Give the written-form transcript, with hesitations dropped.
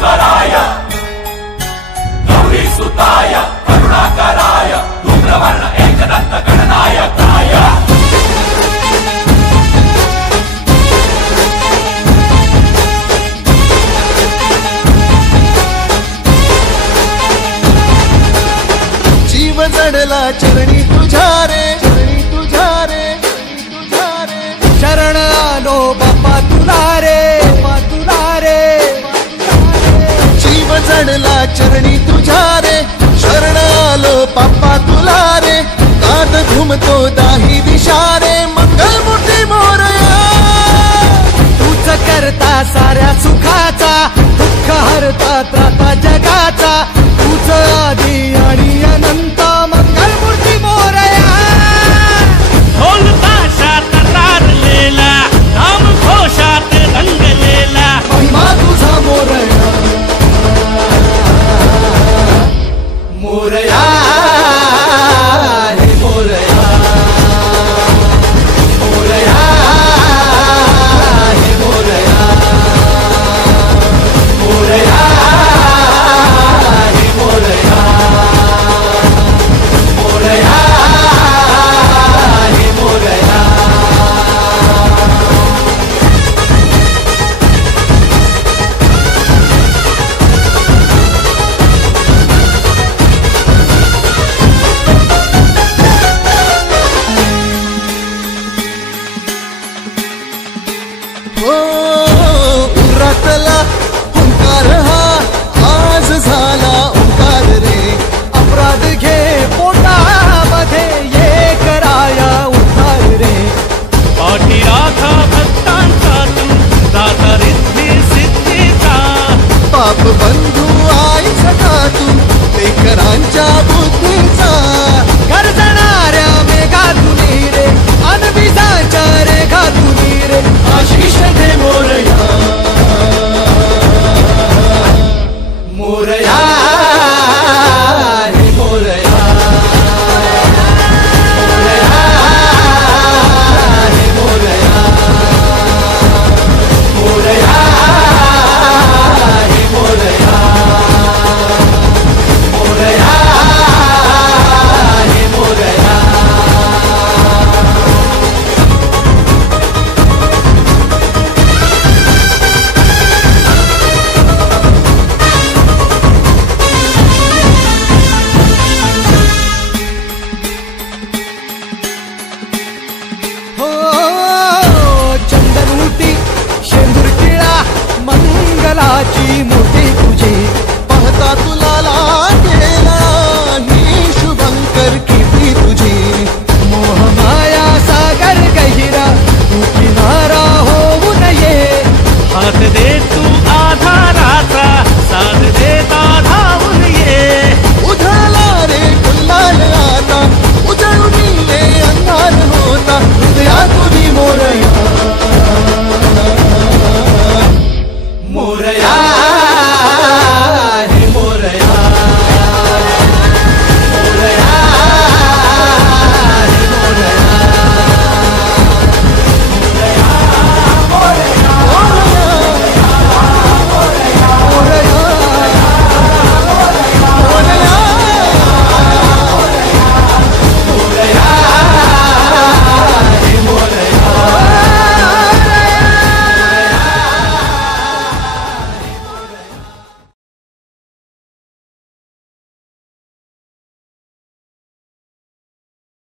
विघ्नेश्वराय गौरीसुताय करुणाकराय धूम्रवर्ण एकदंत गणनायकाय जीव जडला चरणी तुझ्या रे शरण आलो बाप्पा तुला रे जीव जडला चरणी तुझ्या रे शरण आलो बाप्पा तुला रे दाद घुमतो दाही दिशा रे मंगलमूर्ती मोरया तूच करता साऱ्या सुखाचा दुःख हरता त्राता जगाचा तूच आदी आणि अनंत मंगलमूर्ती मोरया ढोल ताशात तारलेला नाम घोषात रंगलेला महिमा तुझा मोरया मोरया हे मोरया मोरया हे मोरया मोरया हे मोरया मोरया हे मोरया हो उरातला ओंकार हा आज झाला ओंकार रे अपराध घे पोटामध्ये ये कराया उद्धार रे पाठी राखा भक्तांचा तू दाता रिद्धी सिद्धीचा पाप बंधू आई सखा तू लेकरांच्या बुद्धीचा गरजणाऱ्या मेघातुनी रे अनविजाच्या रेघातुनी रे आशिष दे मोरया मोरया हे मोरया मोरया हे मोरया मोरया हे मोरया मोरया हे मोरया हो चंदनूटी शेंदूर टिळा मंगलाची